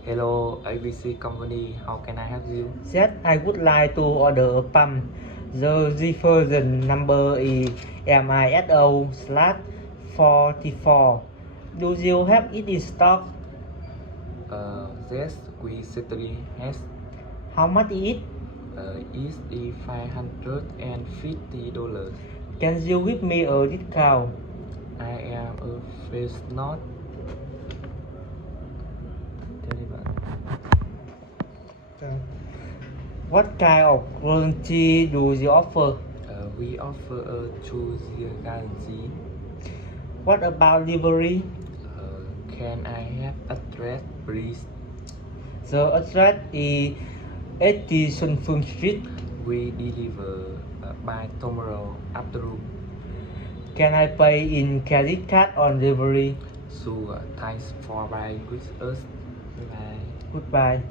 Hello, ABC company. How can I help you? Yes, I would like to order a pump. The reference number is MISO/44. Do you have it in stock? Yes, we certainly has. How much is it? Is $550. Can you give me a discount? I am afraid not. What kind of warranty do you offer? We offer a 2-year guarantee. What about delivery? Can I have address, please? The address is 80 Sun Fung Street. We deliver by tomorrow afternoon. Can I pay in credit card on delivery? So, thanks for buying with us. Bye. Goodbye.